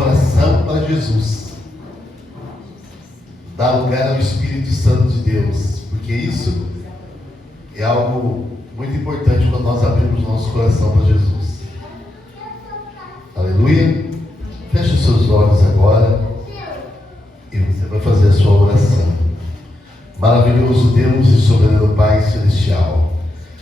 coração para Jesus. Dá lugar ao Espírito Santo de Deus, porque isso é algo muito importante quando nós abrimos nosso coração para Jesus. Aleluia. Feche os seus olhos agora e você vai fazer a sua oração. Maravilhoso Deus e soberano Pai Celestial,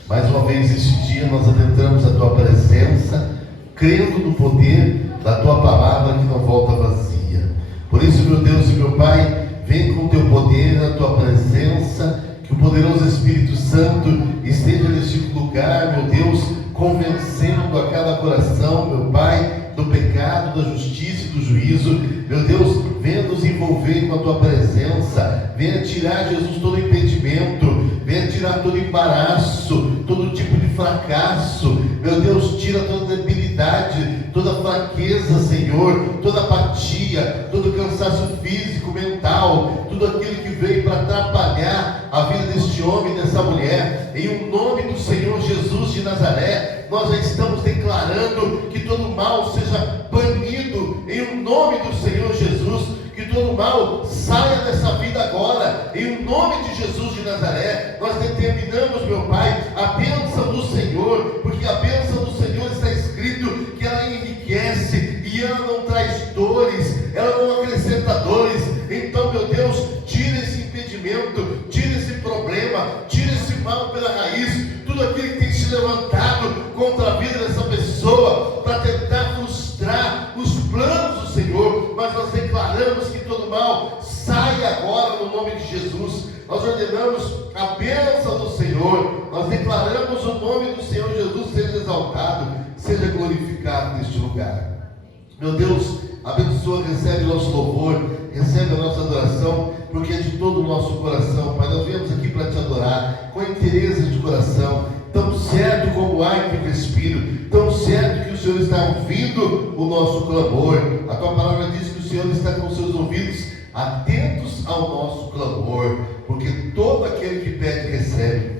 mais uma vez este dia nós adentramos a Tua presença, crendo no poder da Tua palavra que não volta vazia. Por isso, meu Deus e meu Pai, vem com o Teu poder, a Tua presença, que o poderoso Espírito Santo esteja neste lugar, meu Deus, convencendo a cada coração, meu Pai, do pecado, da justiça e do juízo. Meu Deus, venha nos envolver com a Tua presença, venha tirar, Jesus, todo impedimento, venha tirar todo embaraço, todo tipo de fracasso. Meu Deus, tira toda debilidade, toda fraqueza, Senhor, toda apatia, todo cansaço físico, mental, tudo aquilo que veio para atrapalhar a vida deste homem e dessa mulher. Em o nome do Senhor Jesus de Nazaré, nós já estamos declarando que todo mal seja banido em o nome do Senhor Jesus, que todo mal saia dessa vida agora, em o nome de Jesus de Nazaré. Nós determinamos, meu Pai, a bênção do Senhor, porque a bênção do Senhor está escrito que ela enriquece e ela não traz dores, ela não acrescenta dores. Então, meu Deus, tira esse impedimento, tira esse problema, tira esse mal pela raiz, tudo aquilo que tem se levantado contra a vida dessa pessoa para tentar frustrar os planos do Senhor. Mas nós declaramos que todo mal sai agora no nome de Jesus. Nós ordenamos a bênção do Senhor, nós declaramos o nome do Senhor Jesus seja exaltado, seja glorificado neste lugar. Meu Deus, abençoa, recebe o nosso louvor, recebe a nossa adoração, porque é de todo o nosso coração, Pai. Nós viemos aqui para Te adorar, com interesse de coração, tão certo como o ar que respiro, tão certo que o Senhor está ouvindo o nosso clamor. A Tua palavra diz que o Senhor está com os seus ouvidos atentos ao nosso clamor, porque todo aquele que pede recebe,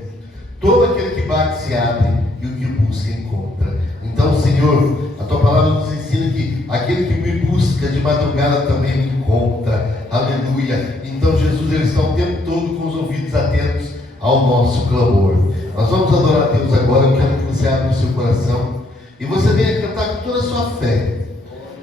todo aquele que bate se abre, e o que busca encontra. Então, Senhor, a Tua palavra nos ensina que aquele que me busca de madrugada também me encontra. Aleluia. Então, Jesus, Ele está o tempo todo com os ouvidos atentos ao nosso clamor. Nós vamos adorar a Deus agora. Eu quero que você abra o seu coração e você venha cantar com toda a sua fé.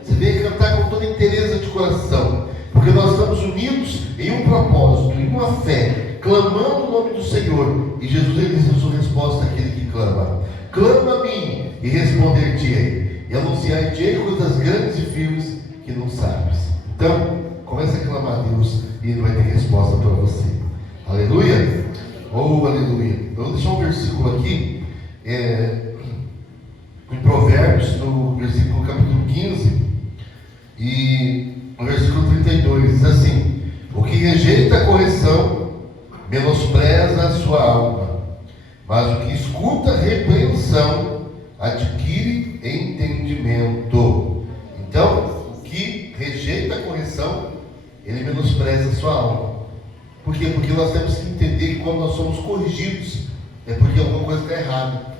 Você venha cantar com toda a inteireza de coração, porque nós estamos unidos em um propósito, em uma fé, clamando o nome do Senhor. E Jesus, Ele diz a sua resposta àquele que clama: clama a mim e responder-te-ei, e anunciar-te-ei coisas grandes e firmes que não sabes. Então, comece a clamar a Deus e Ele vai ter resposta para você. Aleluia. Oh, aleluia. Eu vou deixar um versículo aqui, em Provérbios, no versículo capítulo 15, e no versículo 32, diz assim: o que rejeita a correção menospreza a sua alma, mas o que escuta a repreensão adquire entendimento. Então, o que rejeita a correção, ele menospreza a sua alma. Por quê? Porque nós temos que entender que quando nós somos corrigidos, é porque alguma coisa está errada.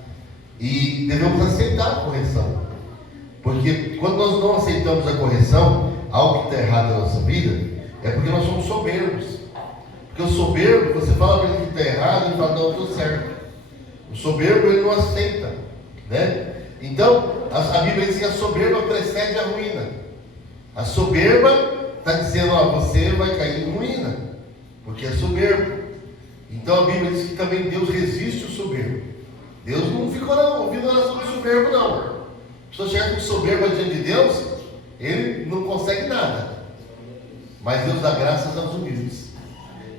E devemos aceitar a correção. Porque quando nós não aceitamos a correção, algo que está errado na nossa vida, é porque nós somos soberbos. Porque o soberbo, você fala para ele que está errado, ele fala: não, eu estou certo. O soberbo, ele não aceita, né? Então, a Bíblia diz que a soberba precede a ruína. A soberba está dizendo: ó, você vai cair em ruína, porque é soberbo. Então a Bíblia diz que também Deus resiste o soberbo. Deus não ficou ouvindo a oração do soberbo, não. A pessoa chega com soberba diante de Deus, ele não consegue nada. Mas Deus dá graças aos humildes.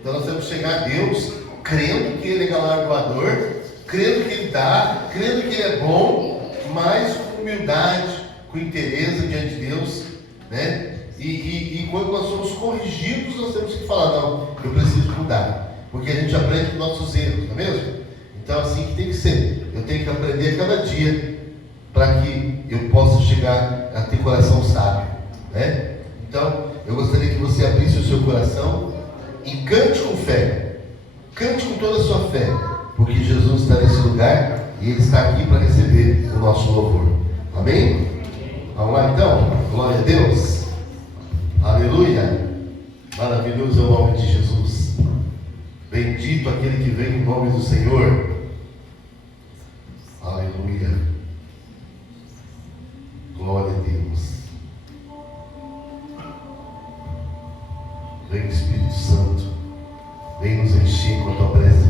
Então nós temos que chegar a Deus crendo que Ele é galardoador, crendo que Ele dá, crendo que Ele é bom, mas com humildade, com interesse diante de Deus, né? E quando nós somos corrigidos, nós temos que falar: não, eu preciso mudar, porque a gente aprende com nossos erros, não é mesmo? Então, assim que tem que ser. Eu tenho que aprender a cada dia para que eu possa chegar a ter coração sábio, né? Então, eu gostaria que você abrisse o seu coração e cante com fé, cante com toda a sua fé, porque Jesus está nesse lugar e Ele está aqui para receber o nosso louvor. Amém? Vamos lá então? Glória a Deus. Maravilhoso é o nome de Jesus. Bendito aquele que vem em nome do Senhor. Aleluia. Glória a Deus. Vem, Espírito Santo, vem nos encher com a tua presença.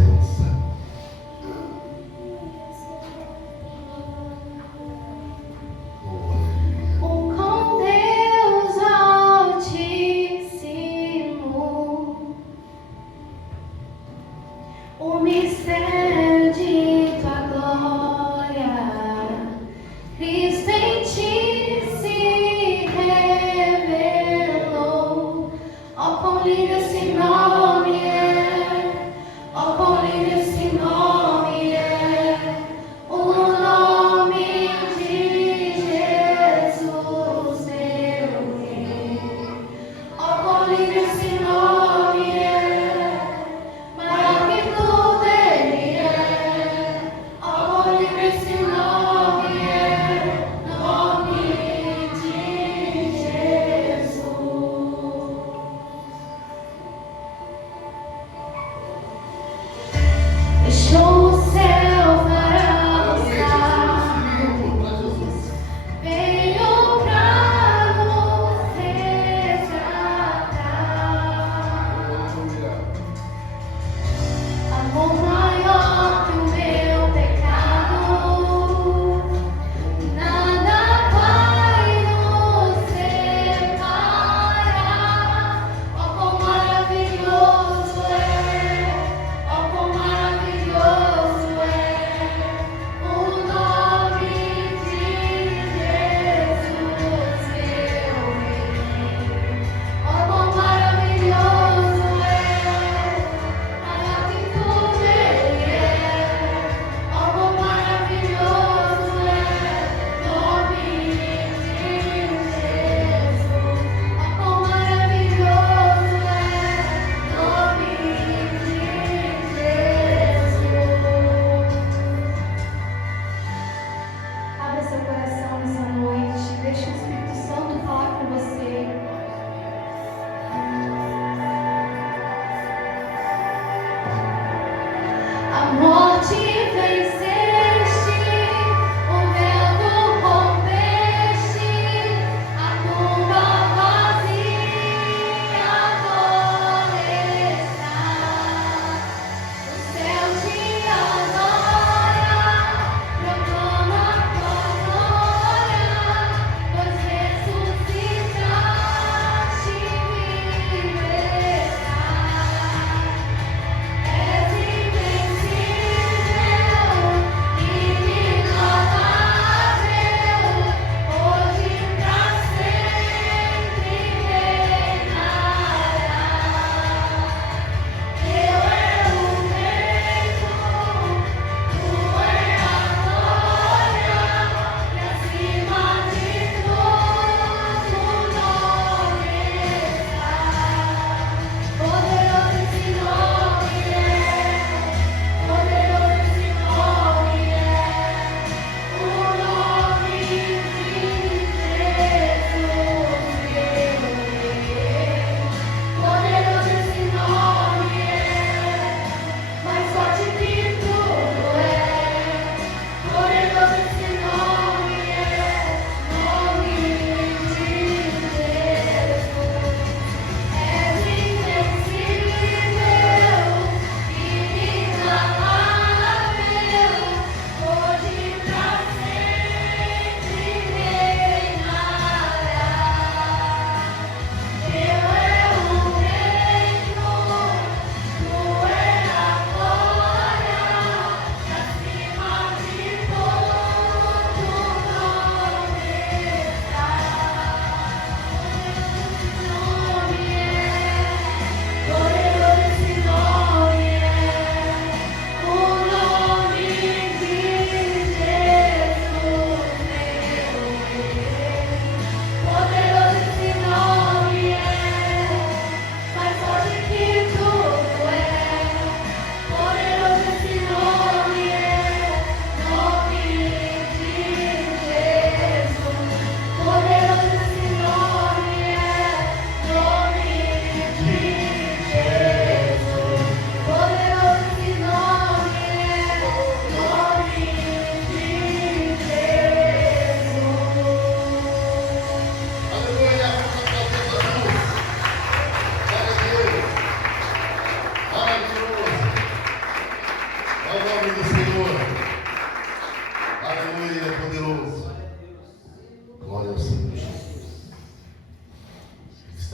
O mistério de tua glória, Cristo em ti se revelou. Ó, quão lindo esse nome é, ó,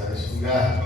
está neste lugar.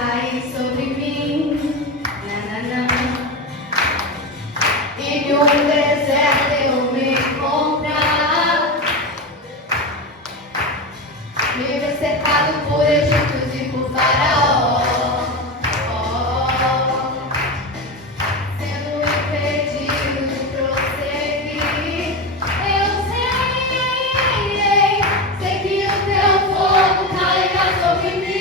cair sobre mim. E no deserto eu me encontrar, me ver cercado por Egito e por Faraó, sendo impedido de prosseguir. Eu sei que o teu fogo cairá sobre mim.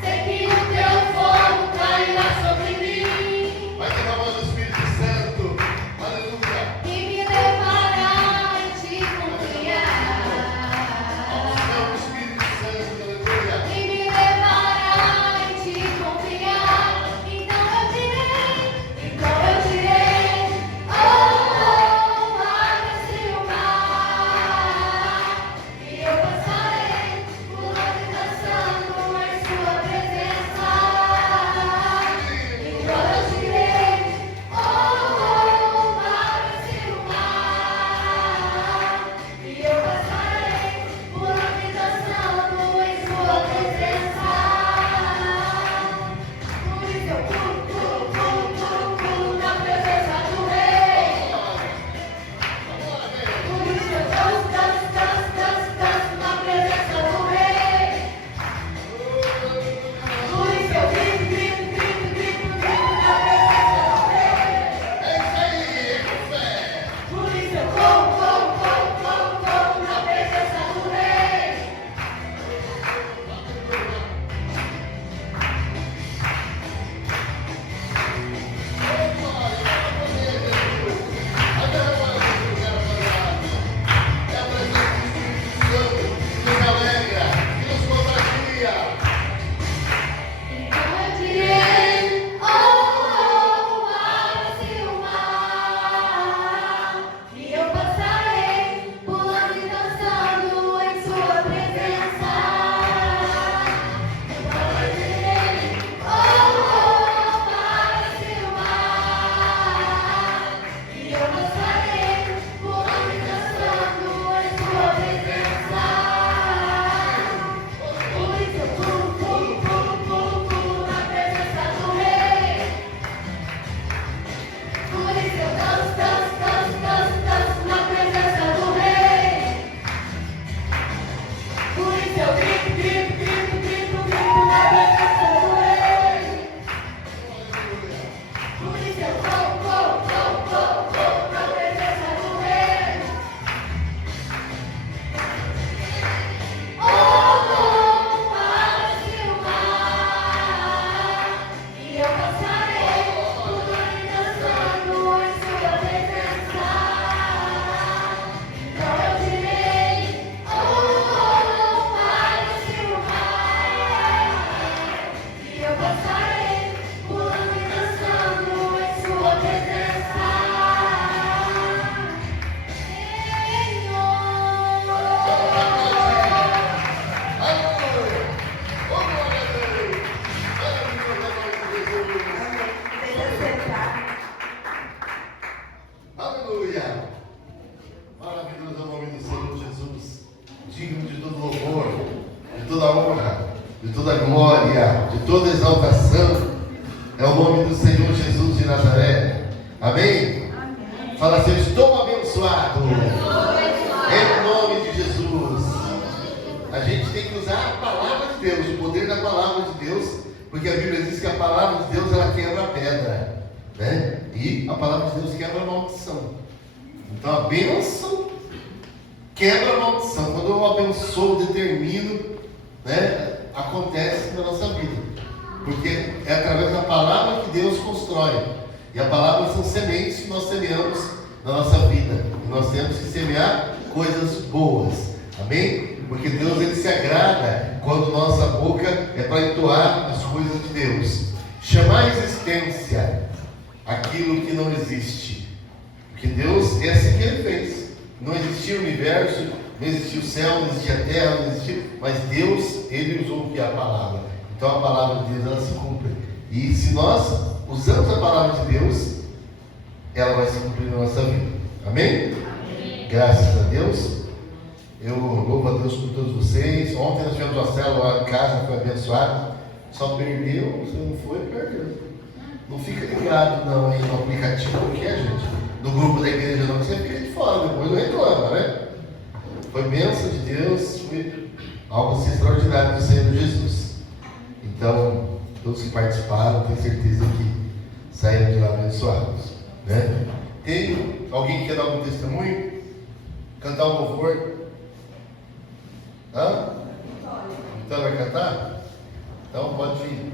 Sei que o teu fogo cairá sobre mim. Vai derramando o Espírito Santo. Aleluia. E me levará a te confiar. Ao Espírito Santo. Aleluia. E me levará a te confiar. Então eu direi, oh, abre-se o mar. E eu passarei pulando e dançando em sua presença. Então eu direi, oh, abre-se o mar. E eu passarei pulando e dançando em sua presença. Por isso eu pulo na presença do Rei. Por isso eu danço na presença do Rei. Por isso eu grito na presença do Rei. É isso aí, é com fé. Por isso eu corro na presença do Rei. Então eu direi, oh, abre-se o mar. E eu passarei pulando e dançando em sua presença. Então eu direi, oh, abre-se o mar. E eu passarei pulando e dançando em sua presença. Por isso eu pulo na presença do Rei. Por isso eu danço na presença do Rei. Por isso eu grito na presença do Rei. Por isso eu corro na presença do Rei. Oh, abre-se o mar. E eu passarei pulando e dançando em sua presença. Então eu direi, oh, abre-se o mar. E eu passarei pulando e dançando em sua presença. Aleluia! Maravilhoso é o nome do Senhor Jesus, digno de todo louvor, de toda honra, de toda glória, de toda exaltação. É o nome do Senhor Jesus de Nazaré. Amém? Fala assim: estou abençoado. Em nome de Jesus. A gente tem que usar a palavra de Deus, o poder da palavra de Deus, porque a Bíblia diz que a palavra de Deus ela quebra a pedra, né? E a palavra de Deus quebra a maldição. Então a bênção quebra a maldição. Quando eu abençoo, determino, né, acontece na nossa vida, porque é através da palavra que Deus constrói. E a palavra são sementes que nós semeamos na nossa vida. E nós temos que semear coisas boas. Amém? Porque Deus ele se agrada quando nossa boca é para entoar as coisas de Deus. Chamar a existência aquilo que não existe. Porque Deus é assim que Ele fez. Não existia o universo, não existia o céu, não existia a terra, não existia. Mas Deus, Ele usou o que é a palavra. Então a palavra de Deus ela se cumpre. E se nós usamos a palavra de Deus, ela vai se cumprir na nossa vida. Amém? Amém. Graças a Deus. Eu louvo a Deus por todos vocês. Ontem nós tivemos uma célula lá em casa, foi abençoado. Só perdeu, se não foi, perdeu. Não fica ligado não aí no aplicativo, porque a gente, no grupo da igreja não, você fica de fora, depois não reclama, né? Foi bênção de Deus, foi algo assim extraordinário do Senhor Jesus. Então, todos que participaram, tenho certeza que saíram de lá abençoados, né? Tem alguém que quer dar algum testemunho? Cantar um louvor? Hã? Vitória vai cantar? Então pode vir.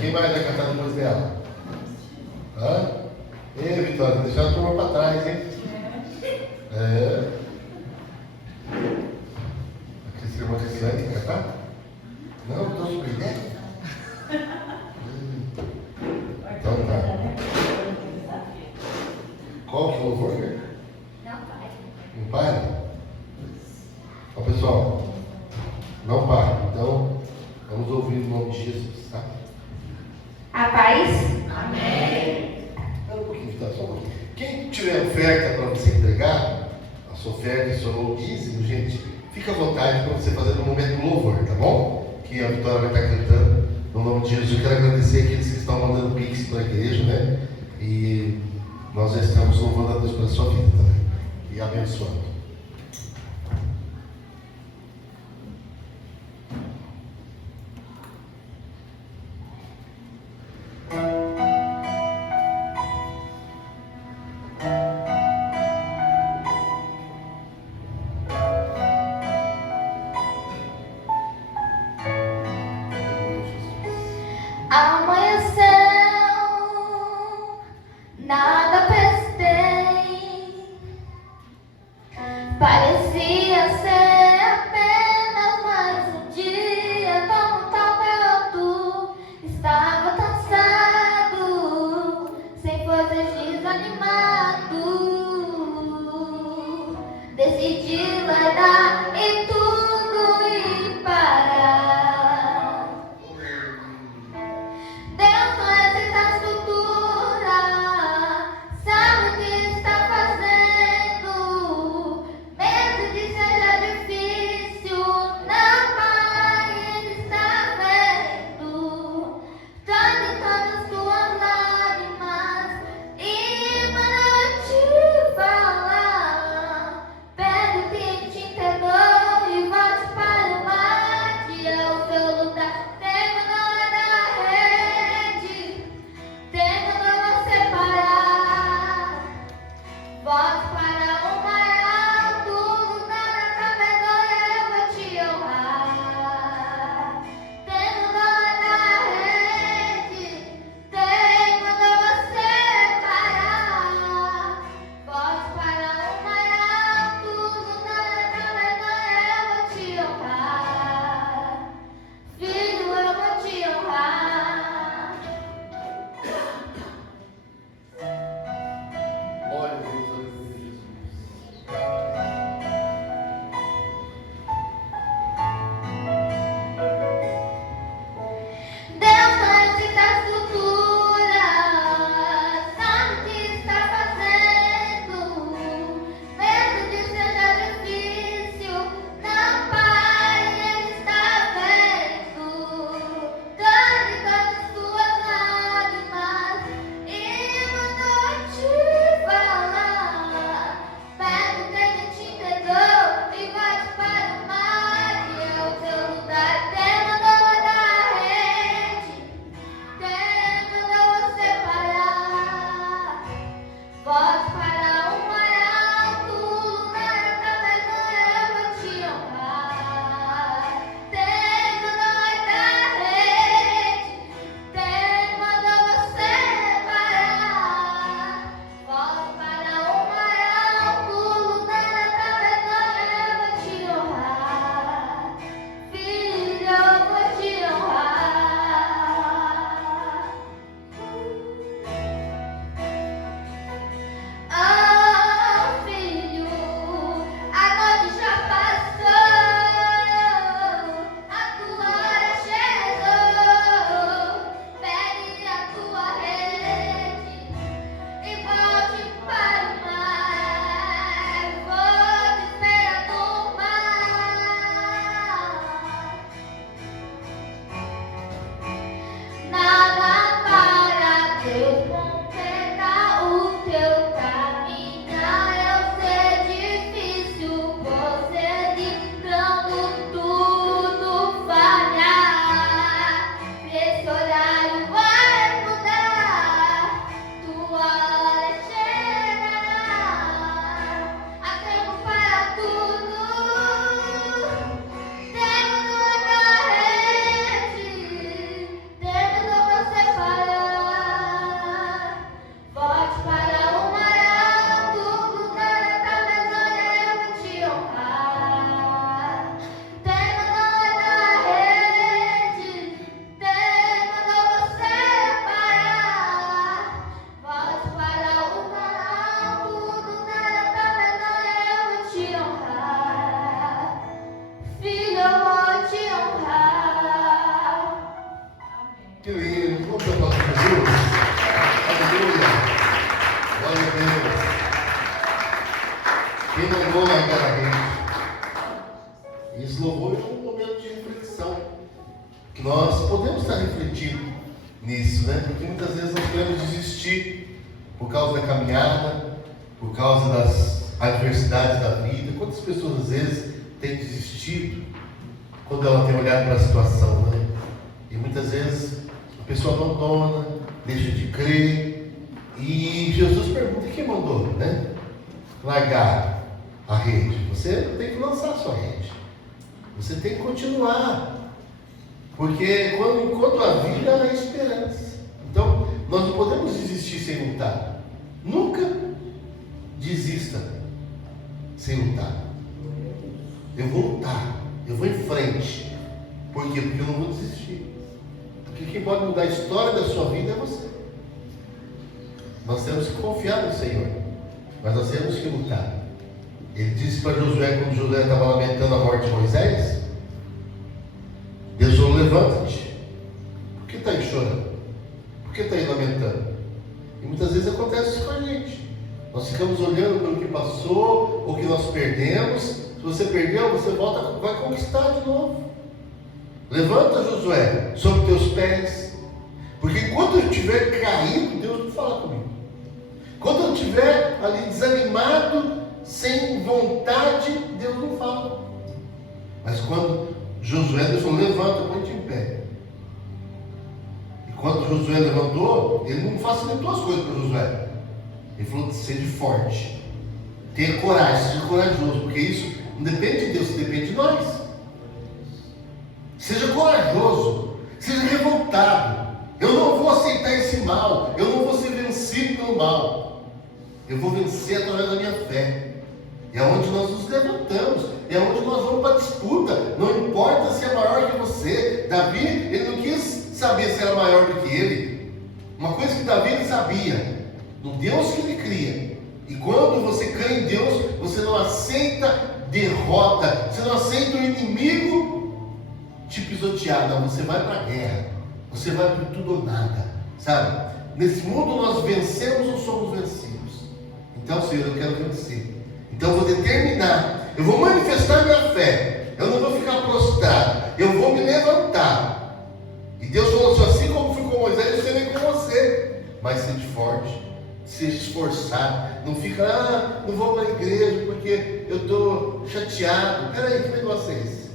Quem mais vai cantar depois dela? Hã? Ei, Vitória, deixar a turma para trás, hein? Aqui irmã Cristiane quer cantar? Não, estou surpreendendo. Então tá. Qual que é o louvor? Não vai. Não pare? Ó, pessoal, não pare. Então, vamos ouvir o nome de Jesus, tá? A paz. Amém. Espera um pouquinho, tá? Só um pouquinho. Quem tiver oferta para você entregar, a sua oferta e seu dízimo, gente, fica à vontade para você fazer no momento do louvor, tá bom? Que a Vitória vai estar cantando no nome de Jesus. Eu quero agradecer aqueles que estão mandando pix para a igreja, né? E nós já estamos louvando a Deus pela sua vida também. E abençoando. Amanheceu, nada prestei. Parecia ser apenas mais um dia, como tava eu, estava cansado, sem forças, desanimado. Decidi largar e tudo ir parar. Deus conhece a estrutura, sabe o que está fazendo, mesmo que seja difícil. não vou largar a rede. Esse louvor é um momento de reflexão, que nós podemos estar refletindo nisso, né? Porque muitas vezes nós queremos desistir por causa da caminhada, por causa das adversidades da vida. Quantas pessoas às vezes têm desistido quando ela tem olhado para a situação, né? E muitas vezes a pessoa abandona, deixa de crer, e Jesus pergunta: quem mandou, né? Largar a rede? Você tem que lançar a sua rede, você tem que continuar, porque enquanto há vida há esperança. Então nós não podemos desistir sem lutar. Nunca desista sem lutar. Eu vou lutar, eu vou em frente. Por quê? Porque eu não vou desistir. Porque quem pode mudar a história da sua vida é você. Nós temos que confiar no Senhor, mas nós temos que lutar. Ele disse para Josué, quando Josué estava lamentando a morte de Moisés: Deus falou: levanta-te. Por que está aí chorando? Por que está aí lamentando? E muitas vezes acontece isso com a gente. Nós ficamos olhando pelo que passou, ou que nós perdemos. Se você perdeu, você volta, vai conquistar de novo. Levanta, Josué, sobre teus pés, porque enquanto eu estiver caído, Deus não fala comigo. Quando eu estiver ali desanimado, sem vontade, Deus não fala. Mas quando Josué, Deus falou: levanta, põe-te em pé. E quando Josué levantou, ele não facilitou as coisas para Josué. Ele falou: seja forte, tenha coragem, seja corajoso, porque isso não depende de Deus, isso depende de nós. Seja corajoso, seja revoltado. Eu não vou aceitar esse mal, eu não vou ser vencido pelo mal. Eu vou vencer através da minha fé. É onde nós nos levantamos, é onde nós vamos para a disputa. Não importa se é maior que você. Davi, ele não quis saber se era maior do que ele. Uma coisa que Davi ele sabia: no Deus que ele cria. E quando você crê em Deus, você não aceita derrota, você não aceita o inimigo te pisotear. Não, você vai para a guerra, você vai para tudo ou nada, sabe? Nesse mundo nós vencemos ou somos vencidos. Então, Senhor, eu quero vencer. Então eu vou determinar, eu vou manifestar minha fé, eu não vou ficar prostrado, eu vou me levantar. E Deus falou assim como fui com Moisés, eu serei com você. Mas seja forte, seja esforçado, não fica: não vou para a igreja porque eu estou chateado. Peraí, que negócio é esse?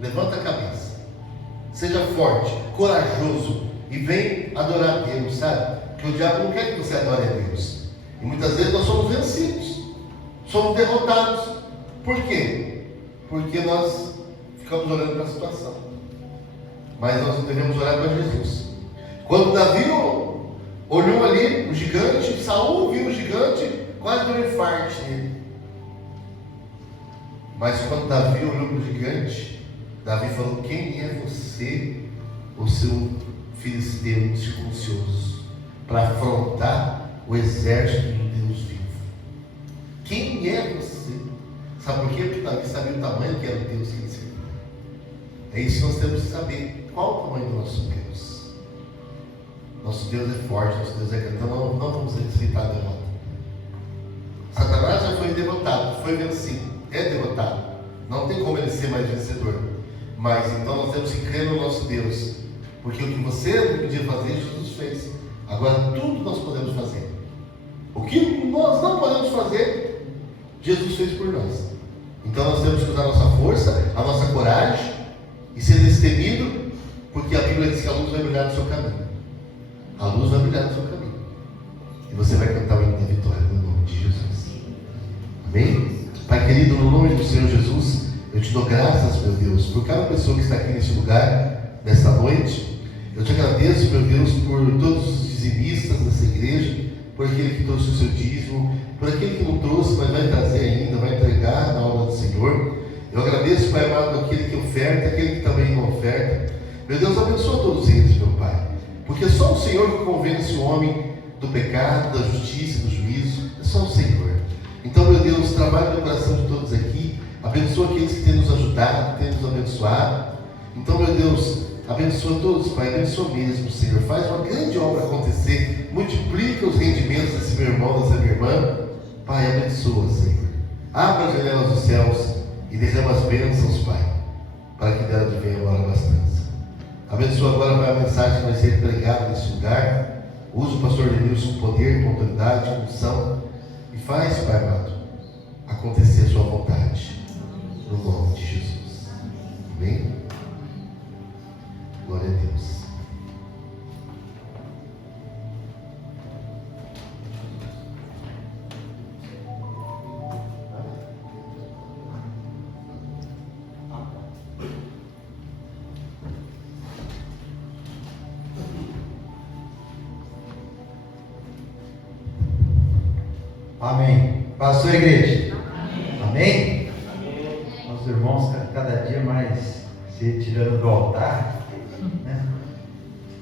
Levanta a cabeça, seja forte, corajoso e vem adorar a Deus, sabe? Porque o diabo não quer que você adore a Deus. E muitas vezes nós somos vencidos, somos derrotados. Por quê? Porque nós ficamos olhando para a situação. Mas nós devemos olhar para Jesus. Quando Davi olhou ali o gigante, Saul viu o gigante, quase deu um infarto nele. Mas quando Davi olhou para o gigante, Davi falou: quem é você, o seu filisteu circuncioso, para afrontar o exército do Deus vivo? Quem é você? Sabe por quê? Porque Davi sabia o tamanho que era o Deus que ele servia. É isso que nós temos que saber. Qual o tamanho do nosso Deus? Nosso Deus é forte, nosso Deus é grande. Então não vamos aceitar a derrota. Satanás já foi derrotado, foi vencido, é derrotado. Não tem como ele ser mais vencedor. Mas então nós temos que crer no nosso Deus. Porque o que você não podia fazer, Jesus fez. Agora tudo nós podemos fazer. O que nós não podemos fazer, Jesus fez por nós. Então nós temos que usar a nossa força, a nossa coragem e ser destemido, porque a Bíblia diz que a luz vai brilhar no seu caminho. A luz vai brilhar no seu caminho. E você vai cantar o hino da vitória no nome de Jesus. Amém? Pai querido, no nome do Senhor Jesus, eu te dou graças, meu Deus, por cada pessoa que está aqui nesse lugar, nesta noite. Eu te agradeço, meu Deus, por todos os dizimistas dessa igreja, por aquele que trouxe o seu dízimo, por aquele que não trouxe, mas vai trazer ainda, vai entregar na obra do Senhor. Eu agradeço, Pai amado, aquele que oferta, aquele que também não oferta. Meu Deus, abençoa todos eles, meu Pai, porque só o Senhor que convence o homem do pecado, da justiça, do juízo. É só o Senhor. Então, meu Deus, trabalhe no coração de todos aqui. Abençoa aqueles que têm nos ajudado, que têm nos abençoado. Então, meu Deus, abençoa todos, Pai, abençoa mesmo, Senhor. Faz uma grande obra acontecer. Multiplica os rendimentos desse meu irmão, dessa minha irmã. Pai, abençoa, Senhor. Abra as janelas dos céus e derrama as bênçãos, Pai, para que dela venha agora a abastança. Abençoa agora, Pai, a mensagem que vai ser pregada nesse lugar. Usa o pastor Denilson com poder, com autoridade, com unção, e faz, Pai amado, acontecer a sua vontade, no nome de Jesus. Amém? Glória a Deus. Amém. Passou a igreja? Amém. Amém? Nossos irmãos, cada dia mais se retirando do altar, né?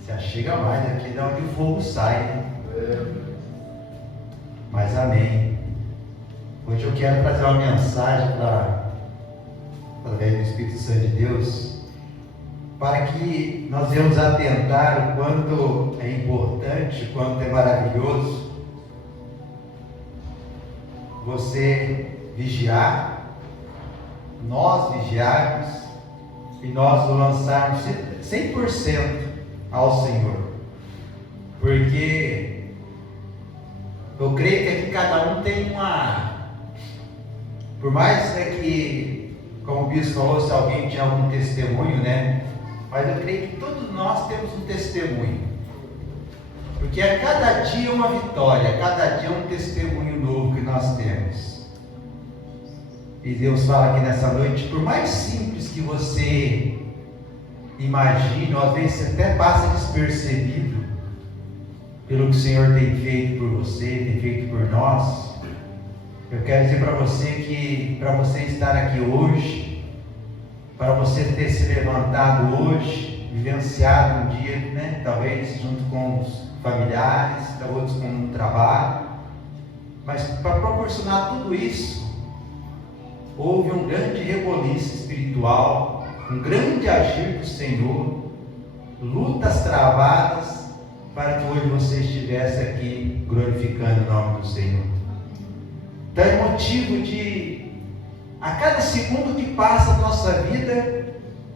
Se achega mais aqui, de onde o fogo sai, né? Mas amém. Hoje eu quero trazer uma mensagem através do Espírito Santo de Deus, para que nós venhamos atentar o quanto é importante, o quanto é maravilhoso você vigiar, nós vigiarmos e nós lançarmos 100% ao Senhor, porque eu creio que aqui cada um tem por mais que, como o bispo falou, se alguém tinha algum testemunho, né? Mas eu creio que todos nós temos um testemunho, porque a cada dia uma vitória, a cada dia um testemunho novo que nós temos. E Deus fala aqui nessa noite, por mais simples que você imagine, às vezes você até passa despercebido pelo que o Senhor tem feito por você, tem feito por nós. Eu quero dizer para você que, para você estar aqui hoje, para você ter se levantado hoje, vivenciado um dia, né, talvez junto com os familiares, outros com um trabalho, mas para proporcionar tudo isso, houve um grande reboliço espiritual, um grande agir do Senhor, lutas travadas, para que hoje você estivesse aqui glorificando o nome do Senhor. Então é motivo de, a cada segundo que passa a nossa vida,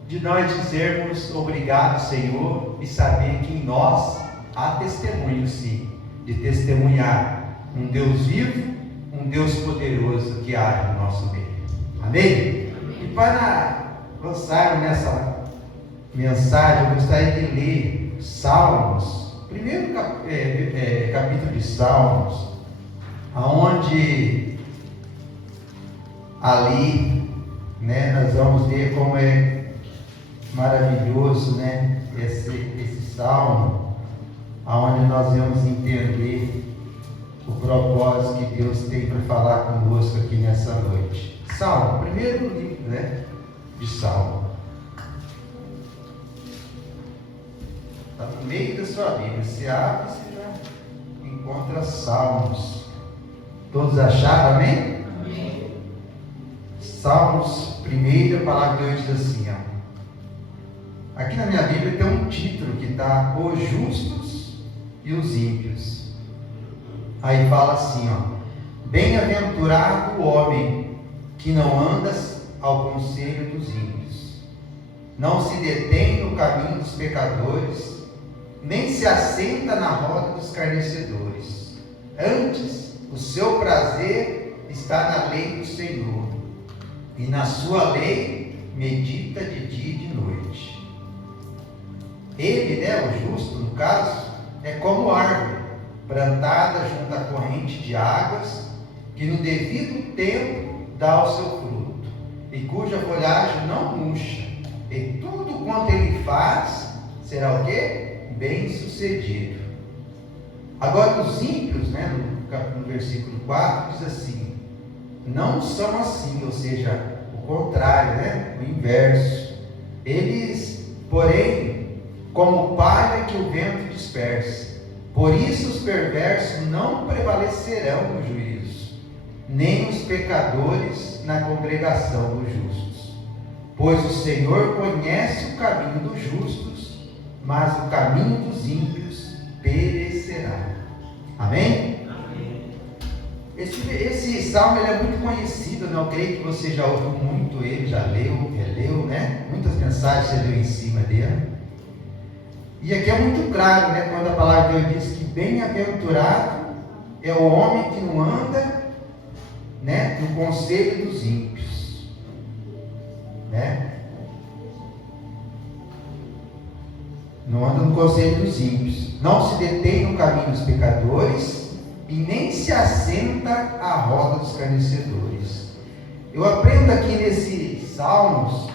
de nós dizermos obrigado, Senhor, e saber que em nós há testemunho, sim, de testemunhar um Deus vivo, um Deus poderoso que age no nosso meio. Amém? E para lançar nessa mensagem, eu gostaria de ler Salmos, primeiro capítulo de Salmos, aonde ali, né, nós vamos ver como é maravilhoso, né, esse salmo, aonde nós vamos entender o propósito que Deus tem para falar conosco aqui nessa noite. Salmo, primeiro livro, né, de Salmo. Está no meio da sua Bíblia. Se abre, você já encontra Salmos. Todos acharam, amém? Amém. Salmos, primeira palavra de Deus diz assim, ó. Aqui na minha Bíblia tem um título que está Os Justos e os Ímpios. Aí fala assim, ó: bem-aventurado o homem que não anda ao conselho dos ímpios, não se detém no caminho dos pecadores, nem se assenta na roda dos escarnecedores. Antes, o seu prazer está na lei do Senhor, e na sua lei medita de dia e de noite. Ele, né, o justo, no caso, é como árvore plantada junto à corrente de águas, que no devido tempo dá o seu fruto, e cuja folhagem não murcha, e tudo quanto ele faz será o quê? Bem sucedido. Agora os ímpios, né, no versículo 4 diz assim: não são assim, ou seja, o contrário, né, o inverso. Eles, porém, como palha que o vento dispersa. Por isso os perversos não prevalecerão no juízo, nem os pecadores na congregação dos justos. Pois o Senhor conhece o caminho dos justos, mas o caminho dos ímpios perecerá. Amém? Amém. Esse salmo ele é muito conhecido, né? Eu creio que você já ouviu muito ele, já leu, releu, né? Muitas mensagens você leu em cima dele. E aqui é muito claro, né? Quando a palavra de Deus diz que bem-aventurado é o homem que não anda, né, no conselho dos ímpios, né? Não anda no conselho dos ímpios, não se detém no caminho dos pecadores e nem se assenta à roda dos escarnecedores. Eu aprendo aqui nesses salmos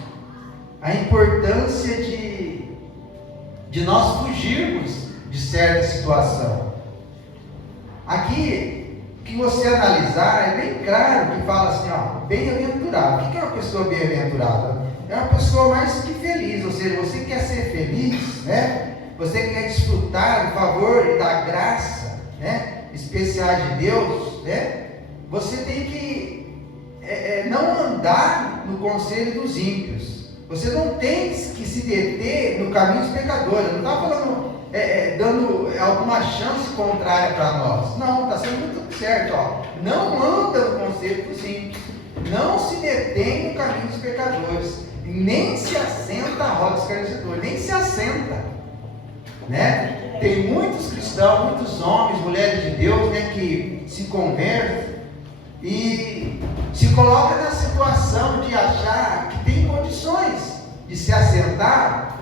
a importância de nós fugirmos de certa situação. Aqui, que você analisar, é bem claro que fala assim, ó, bem-aventurado. O que é uma pessoa bem-aventurada? É uma pessoa mais que feliz, ou seja, você quer ser feliz, né? Você quer desfrutar do favor e da graça, né, especiais de Deus, né? Você tem que não andar no conselho dos ímpios. Você não tem que se deter no caminho dos pecadores. Não está falando, dando alguma chance contrária para nós. Não, está sendo muito certo. Ó. Não anda no conselho dos ímpios. Não se detém no caminho dos pecadores. Nem se assenta à roda dos escarnecedores. Nem se assenta. Né? Tem muitos cristãos, muitos homens, mulheres de Deus, né, que se convertem e se colocam na situação de achar que tem condições de se assentar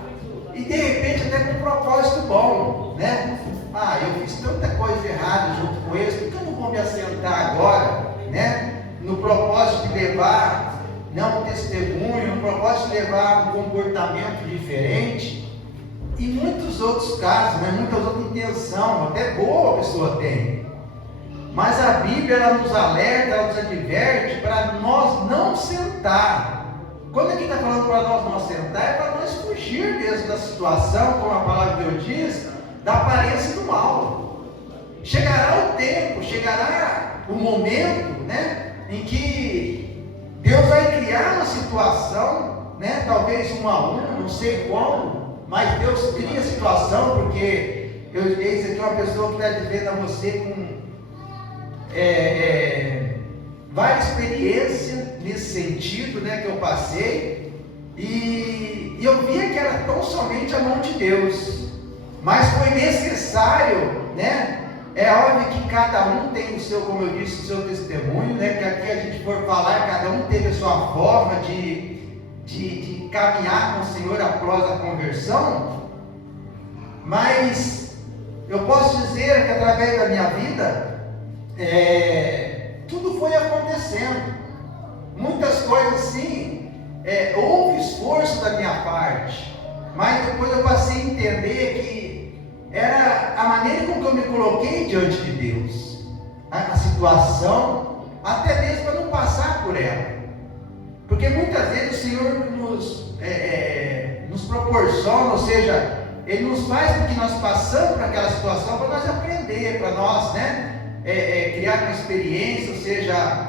e de repente até com um propósito bom, né? Ah, eu fiz tanta coisa errada junto com eles, por que eu não vou me assentar agora, né? No propósito de levar, não um testemunho, no propósito de levar um comportamento diferente. E muitos outros casos, né? Muitas outras intenções, até boa a pessoa tem. Mas a Bíblia, ela nos alerta, ela nos adverte para nós não sentar. Quando aqui está falando para nós não sentar, é para nós fugir mesmo da situação, como a palavra de Deus diz, da aparência do mal. Chegará o tempo, chegará o momento, né, em que Deus vai criar uma situação, né, talvez uma a uma, não sei como, mas Deus cria a situação, porque eis aqui uma pessoa que está dizendo a você com várias experiências nesse sentido, né, que eu passei, e eu via que era tão somente a mão de Deus, mas foi necessário, né? É óbvio que cada um tem o seu, como eu disse, o seu testemunho, né? Que aqui a gente for falar, cada um teve a sua forma de caminhar com o Senhor após a conversão, mas eu posso dizer que através da minha vida, tudo foi acontecendo, muitas coisas sim, houve esforço da minha parte, mas depois eu passei a entender que era a maneira com que eu me coloquei diante de Deus, a situação, até mesmo para não passar por ela, porque muitas vezes o Senhor nos proporciona, ou seja, Ele nos faz com que nós passamos por aquela situação para nós aprender, para nós, né, criar uma experiência, ou seja,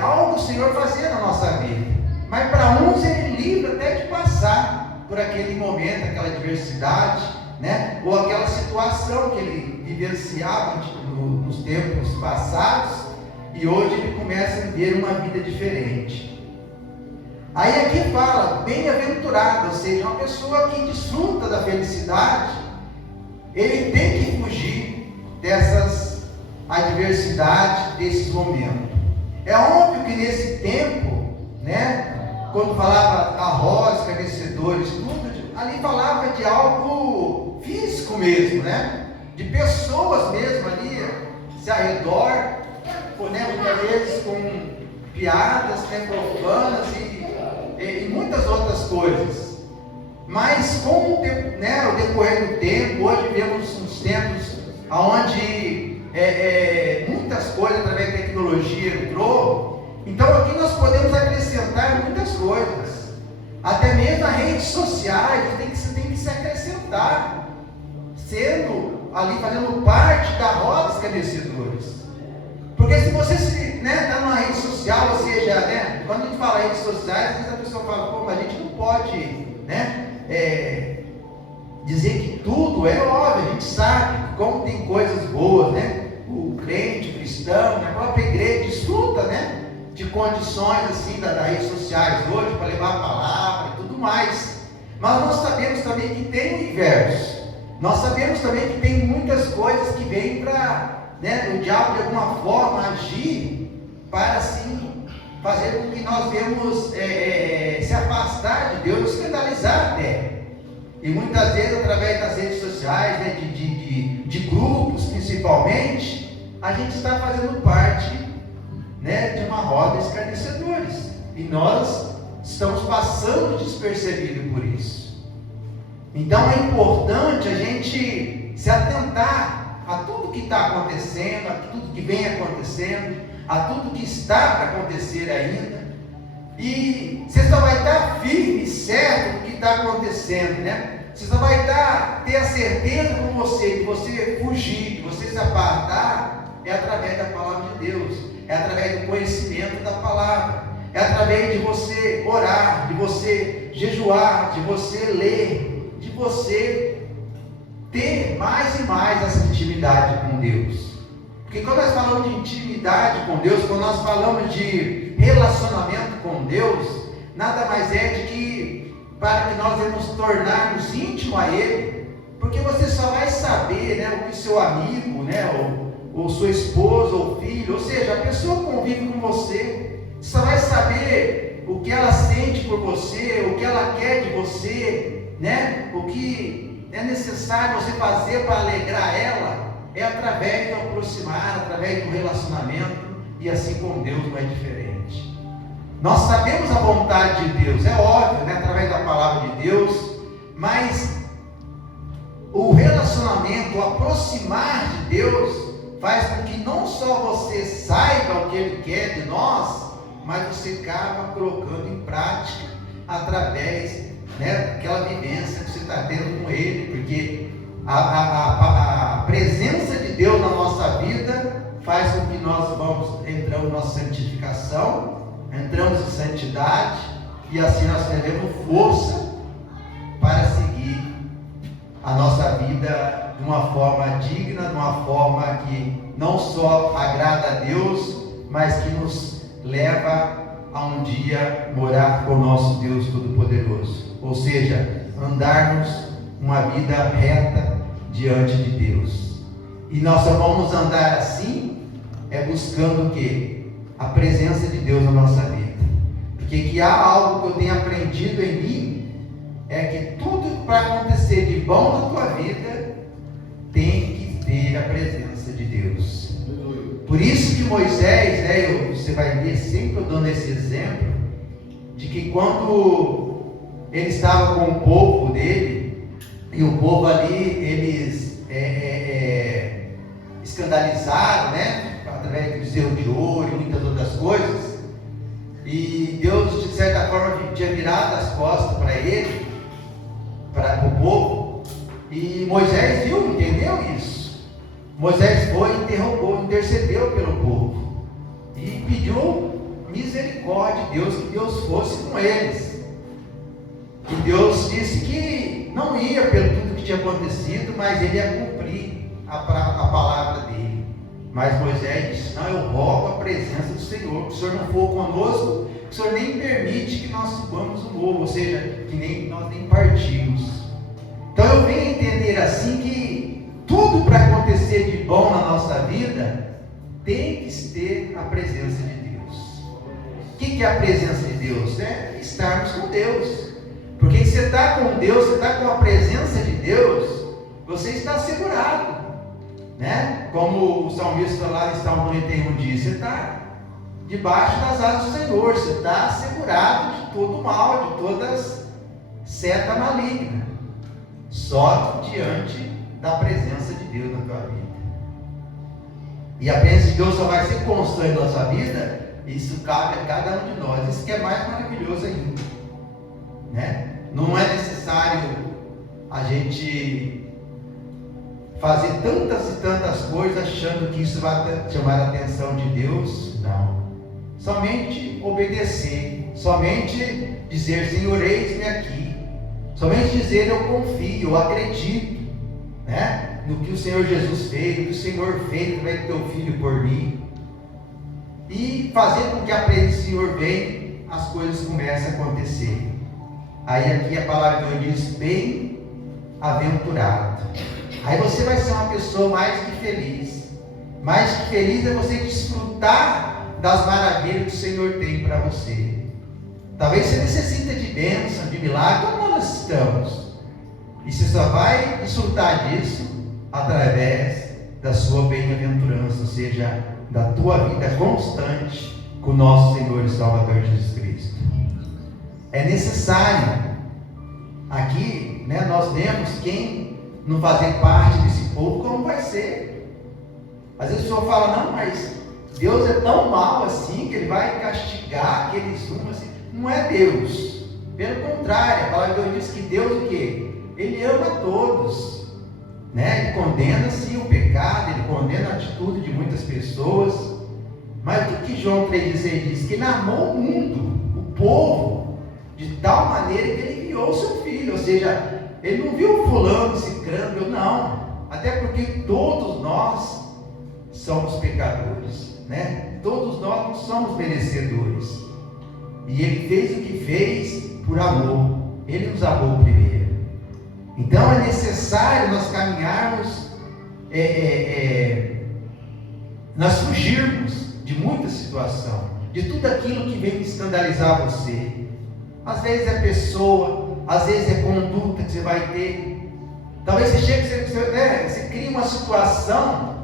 algo o Senhor fazer na nossa vida. Mas para uns Ele livra até de passar por aquele momento, aquela adversidade, né, ou aquela situação que ele vivenciava nos tempos passados, e hoje ele começa a viver uma vida diferente. Aí aqui fala, bem-aventurado, ou seja, uma pessoa que desfruta da felicidade, ele tem que fugir dessas adversidades, desses momentos. É óbvio que nesse tempo, né, quando falava a roda, escarnecedores, tudo, ali falava de algo físico mesmo, né, de pessoas mesmo ali, se ao redor, né, muitas vezes com piadas, né, profanas e muitas outras coisas. Mas com o decorrer do tempo, hoje vivemos uns tempos onde muitas coisas através da tecnologia entrou, então aqui nós podemos acrescentar muitas coisas, até mesmo as redes sociais tem que se acrescentar, sendo ali, fazendo parte da roda dos escarnecedores. Porque se você está numa rede social, ou seja, né, quando a gente fala redes sociais, às vezes a pessoa fala, pô, mas a gente não pode, né, dizer que tudo é óbvio, a gente sabe como tem coisas boas, né? O crente, o cristão, cristão, na própria igreja, desfruta, né, de condições assim das redes sociais hoje para levar a palavra e tudo mais. Mas nós sabemos também que tem o inverso. Nós sabemos também que tem muitas coisas que vêm para, né, o diabo de alguma forma agir para assim fazer com que nós venhamos se afastar de Deus, escandalizar até. E muitas vezes através das redes sociais, né, de grupos principalmente, a gente está fazendo parte, né, de uma roda de escarnecedores. E nós estamos passando despercebido por isso. Então é importante a gente se atentar a tudo que está acontecendo, a tudo que vem acontecendo, a tudo que está para acontecer ainda. E você só vai estar firme e certo do que está acontecendo, né? Você só vai ter a certeza com você, de você fugir, de você se apartar, é através da palavra de Deus, é através do conhecimento da palavra, é através de você orar, de você jejuar, de você ler, de você ter mais e mais essa intimidade com Deus. Porque quando nós falamos de intimidade com Deus, quando nós falamos de relacionamento com Deus, nada mais é de que para que nós nos tornarmos íntimos a Ele, porque você só vai saber, né, o que seu amigo, né, ou sua esposa ou filho, ou seja, a pessoa que convive com você, só vai saber o que ela sente por você, o que ela quer de você, né, o que é necessário você fazer para alegrar ela, é através do aproximar, através do relacionamento, e assim com Deus não é diferente. Nós sabemos a vontade de Deus, é óbvio, né, através da palavra de Deus, mas o relacionamento, o aproximar de Deus, faz com que não só você saiba o que Ele quer de nós, mas você acaba colocando em prática através, né, daquela vivência que você está tendo com Ele, porque a presença de Deus na nossa vida faz com que nós entramos na nossa santificação, entramos em santidade, e assim nós teremos força para seguir a nossa vida de uma forma digna, de uma forma que não só agrada a Deus, mas que nos leva a um dia morar com o nosso Deus Todo-Poderoso. Ou seja, andarmos uma vida reta diante de Deus. E nós só vamos andar assim, buscando o quê? A presença de Deus na nossa vida. Porque que há algo que eu tenho aprendido em mim, é que tudo para acontecer de bom na tua vida, tem que ter a presença de Deus. Por isso que Moisés, né, você vai ver sempre eu dando esse exemplo, de que quando ele estava com o povo dele, e o povo ali, eles escandalizaram, né, através do bezerro de ouro e muitas outras coisas, e Deus de certa forma tinha virado as costas para ele, para o povo, e Moisés viu, entendeu isso? Moisés foi, intercedeu pelo povo e pediu misericórdia de Deus, que Deus fosse com eles. E Deus disse que não ia pelo tudo que tinha acontecido, mas ele ia cumprir a palavra dele. Mas Moisés disse: não, eu rogo a presença do Senhor, que o Senhor não for conosco, que o Senhor nem permite que nós subamos o morro, ou seja, que nós nem partimos. Então eu venho entender assim que tudo para acontecer de bom na nossa vida tem que ter a presença de Deus. O que é a presença de Deus? É estarmos com Deus. Porque se você está com Deus, você está com a presença de Deus, você está assegurado, né? Como o salmista lá em Salmo 91 diz, você está debaixo das asas do Senhor, você está assegurado de todo mal, de todas seta maligna, só diante da presença de Deus na tua vida. E a presença de Deus só vai ser constante na nossa vida, isso cabe a cada um de nós. Isso que é mais maravilhoso ainda, né? Não é necessário a gente fazer tantas e tantas coisas achando que isso vai chamar a atenção de Deus. Não. Somente obedecer, somente dizer: Senhor, eis-me aqui. Somente dizer: eu confio, eu acredito, né, no que o Senhor Jesus fez, no que o Senhor fez através do teu Filho por mim. e fazendo com que a presença do Senhor venha, as coisas começam a acontecer. Aí aqui a palavra de Deus diz: bem-aventurado. Aí você vai ser uma pessoa mais que feliz. Mais que feliz é você desfrutar das maravilhas que o Senhor tem para você. Talvez você necessite de bênção, de milagre, como nós estamos. E você só vai desfrutar disso através da sua bem-aventurança, ou seja, da tua vida constante com o nosso Senhor e Salvador Jesus Cristo. É necessário, aqui, nós vemos quem não fazer parte desse povo, como vai ser. Às vezes o senhor fala: não, mas Deus é tão mau assim, que Ele vai castigar aqueles assim. Não é Deus, pelo contrário, a palavra de Deus diz que Deus o quê? Ele ama a todos, Ele condena sim o pecado, Ele condena a atitude de muitas pessoas, mas o que João 3,16 diz? Que Ele amou o mundo, o povo, de tal maneira que Ele enviou o seu Filho, ou seja, Ele não viu fulano, ciclano, não, até porque todos nós somos pecadores, todos nós não somos merecedores, e Ele fez o que fez por amor, Ele nos amou primeiro. Então é necessário nós caminharmos, nós fugirmos de muita situação, de tudo aquilo que vem escandalizar você. Às vezes é pessoa, às vezes é conduta que você vai ter. Talvez você chegue, você cria uma situação,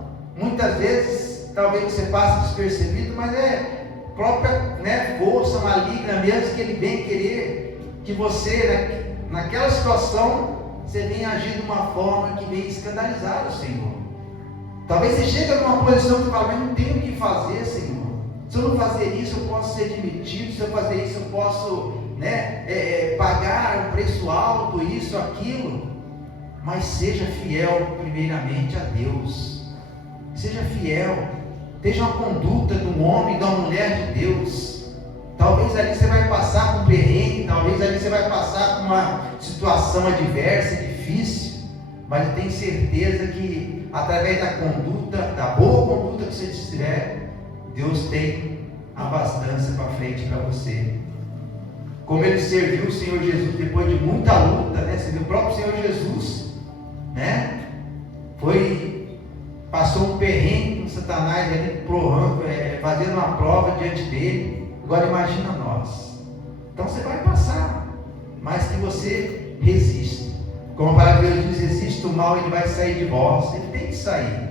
muitas vezes, talvez você passe despercebido, mas é própria força maligna mesmo, que ele vem querer que você, naquela situação, você venha agir de uma forma que venha escandalizar o Senhor. Talvez você chegue numa posição que fala: mas não tenho o que fazer, Senhor. Se eu não fazer isso, eu posso ser demitido. Se eu fazer isso, eu posso pagar um preço alto, isso, aquilo. Mas seja fiel primeiramente a Deus. Seja fiel. Tenha uma conduta de um homem e de uma mulher de Deus. Talvez ali você vai passar com um perrengue, talvez ali você vai passar com uma situação adversa, difícil, mas eu tenho certeza que através da conduta, da boa conduta que você tiver, Deus tem abastança para frente para você. Como Ele serviu o Senhor Jesus depois de muita luta, Você viu o próprio Senhor Jesus, passou um perrengue com Satanás ali, fazendo uma prova diante dele. Agora imagina nós. Então você vai passar, mas que você resista. Como a palavra de Deus diz: resiste o mal, ele vai sair de vós. Ele tem que sair.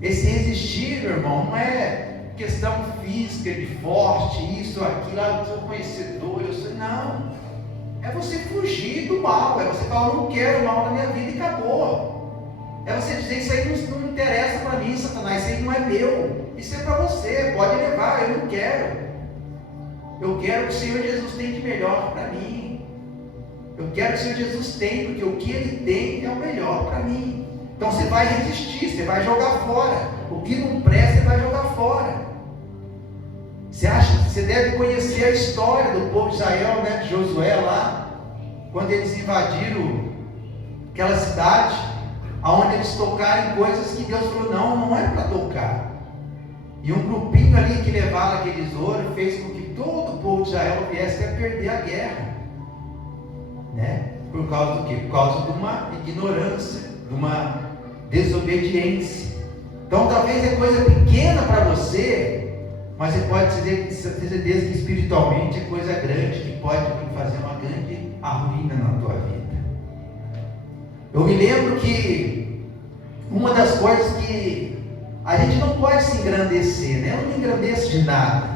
Esse resistir, meu irmão, não é questão física, de forte, isso, aquilo, eu sou conhecedor, não. É você fugir do mal, é você falar: eu não quero mal na minha vida, e acabou. É você dizer: isso aí não interessa para mim, Satanás, isso aí não é meu, isso é para você, pode levar, eu não quero. Eu quero o que o Senhor Jesus tem de melhor para mim. Eu quero que o Senhor Jesus tenha, porque o que Ele tem é o melhor para mim. Então você vai resistir, você vai jogar fora. O que não presta, você vai jogar fora. Você deve conhecer a história do povo de Israel, de Josué lá, quando eles invadiram aquela cidade, aonde eles tocaram em coisas que Deus falou: não é para tocar. E um grupinho ali que levava aqueles ouros fez com que todo o povo de Israel viesse a perder a guerra, por causa do quê? Por causa de uma ignorância, de uma desobediência. Então talvez é coisa pequena para você, mas você pode ter certeza que espiritualmente é coisa grande, que pode fazer uma grande ruína na tua vida. Eu me lembro que uma das coisas que a gente não pode se engrandecer, eu não me engrandeço de nada,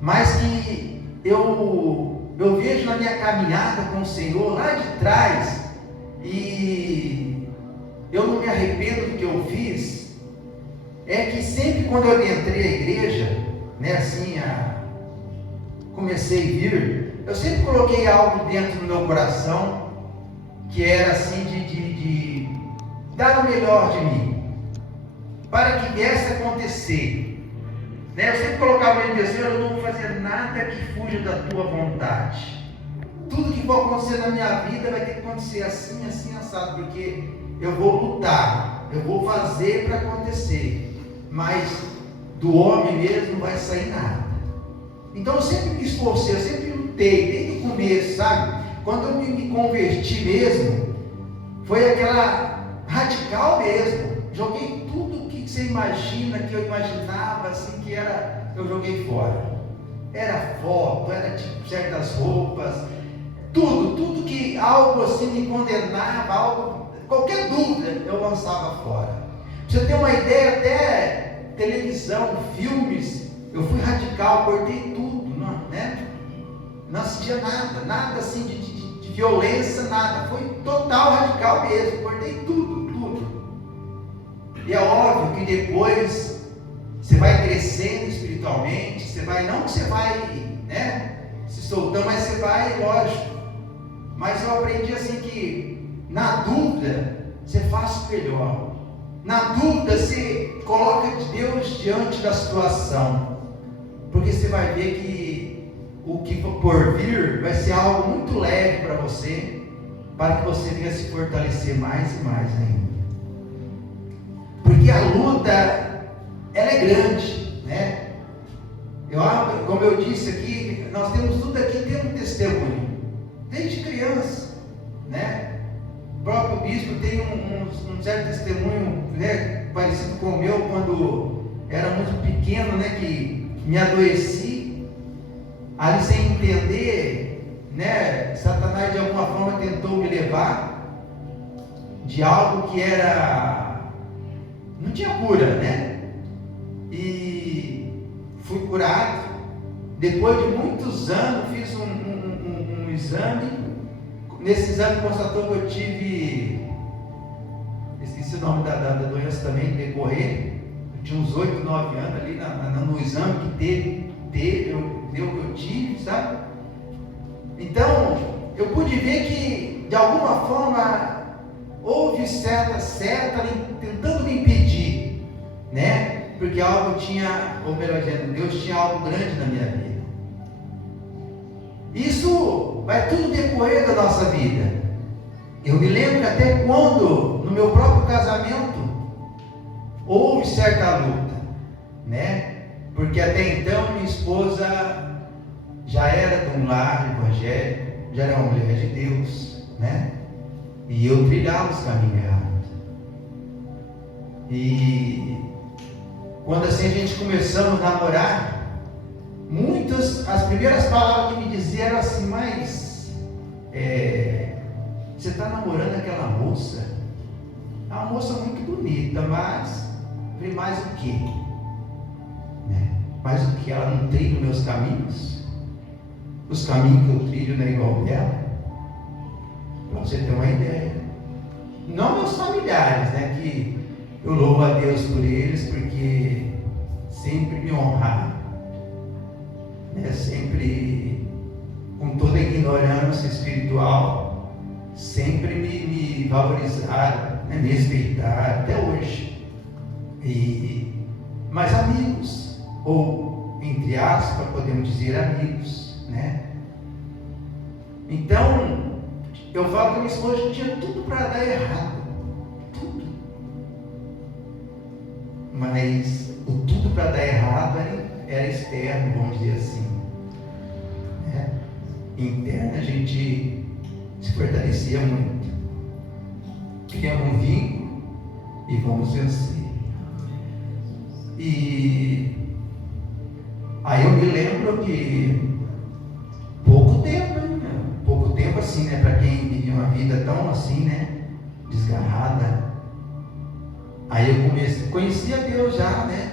mas que eu vejo na minha caminhada com o Senhor lá de trás, e eu não me arrependo do que eu fiz, é que sempre quando eu entrei à igreja, comecei a vir, eu sempre coloquei algo dentro do meu coração, que era assim de dar o melhor de mim, para que viesse a acontecer. Eu sempre colocava em Deus: eu não vou fazer nada que fuja da tua vontade. Tudo que for acontecer na minha vida vai ter que acontecer assim, assim, assado, porque eu vou lutar, eu vou fazer para acontecer. Mas do homem mesmo não vai sair nada. Então eu sempre me esforcei, eu sempre lutei, desde o começo, sabe? Quando eu me converti mesmo, foi aquela radical mesmo. Joguei tudo que você imagina, que eu imaginava, assim, que era, eu joguei fora. Era foto, era tipo certas roupas, tudo que algo assim me condenava, qualquer dúvida eu lançava fora. Pra você ter uma ideia, até televisão, filmes, eu fui radical, cortei tudo, né? Não assistia nada assim de violência, nada. Foi total radical mesmo, cortei tudo. E é óbvio que depois você vai crescendo espiritualmente, não que você vai, né, se soltando, mas você vai, lógico. Mas eu aprendi assim que, na dúvida, você faz o melhor. Na dúvida, você coloca Deus diante da situação. Porque você vai ver que o que por vir vai ser algo muito leve para você, para que você venha se fortalecer mais e mais ainda. Porque a luta, ela é grande, né? Como eu disse aqui, nós temos tudo aqui, temos testemunho, desde criança, né? O próprio bispo tem um certo testemunho, né, parecido com o meu, quando era muito pequeno, né, que me adoeci, ali sem entender, né, Satanás de alguma forma tentou me levar de algo que não tinha cura, né? E fui curado. Depois de muitos anos, fiz um exame. Nesse exame constatou que eu tive, esqueci o nome da doença também, decorrer. Eu tinha uns 8, 9 anos ali no exame que deu que eu tive, sabe? Então, eu pude ver que, de alguma forma, houve seta tentando me impedir, né? Porque algo tinha, ou melhor dizendo, Deus tinha algo grande na minha vida. Isso vai tudo decorrer da nossa vida. Eu me lembro que até quando, no meu próprio casamento, houve certa luta, né? Porque até então minha esposa já era de um lar evangélico, já era uma mulher de Deus, né? E eu trilhava os caminhos errados. E quando assim a gente começamos a namorar, as primeiras palavras que me diziam eram assim, mas você está namorando aquela moça? É uma moça muito bonita, mas mais o quê? Né? Mais o que? Ela não trilha meus caminhos? Os caminhos que eu trilho não é igual dela? Para você ter uma ideia. Não meus familiares, né? Que eu louvo a Deus por eles, porque sempre me honraram, né? Sempre, com toda a ignorância espiritual, sempre me valorizaram, né? Me respeitaram, até hoje. Mas amigos, ou entre aspas, podemos dizer amigos, né? Então, eu falo que minha esposa tinha tudo para dar errado, tudo. Mas o tudo para dar errado era externo, vamos dizer assim, né? Interno a gente se fortalecia muito. Criamos um vínculo e vamos vencer. E aí eu me lembro que pouco tempo assim, né, para quem vivia uma vida tão assim, né, desgarrada. Aí eu conhecia Deus já, né,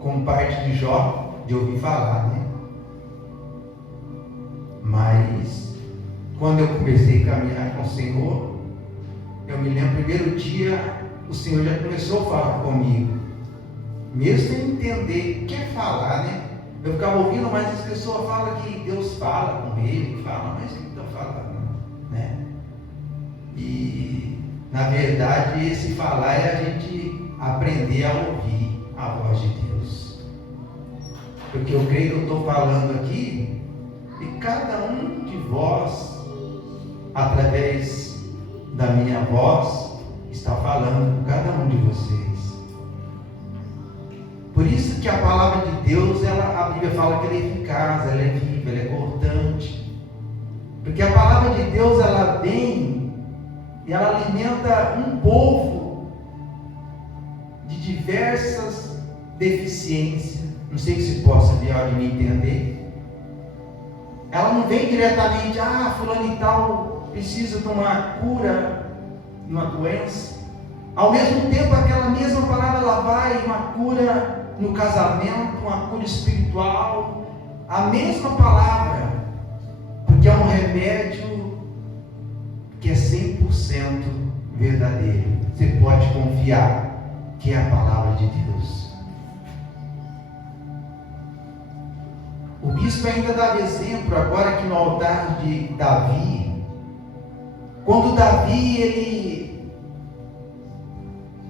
como parte de Jó, de ouvir falar, né. Mas quando eu comecei a caminhar com o Senhor, eu me lembro, primeiro dia, o Senhor já começou a falar comigo, mesmo sem entender o que é falar, né. Eu ficava ouvindo, mas as pessoas falam que Deus fala com ele, mas o que está falando, né? E, na verdade, esse falar é a gente aprender a ouvir a voz de Deus. Porque eu creio que eu estou falando aqui, e cada um de vós, através da minha voz, está falando com cada um de vocês. Por isso que que a palavra de Deus, a Bíblia fala que ela é eficaz, ela é viva, ela é cortante. Porque a palavra de Deus, ela vem e ela alimenta um povo de diversas deficiências. Não sei se possa me entender. Ela não vem diretamente, fulano e tal precisa de uma cura, de uma doença. Ao mesmo tempo, aquela mesma palavra, ela vai uma cura no casamento, uma cura espiritual. A mesma palavra, porque é um remédio que é 100% verdadeiro. Você pode confiar que é a palavra de Deus. O bispo ainda dava exemplo agora aqui no altar de Davi. Quando Davi,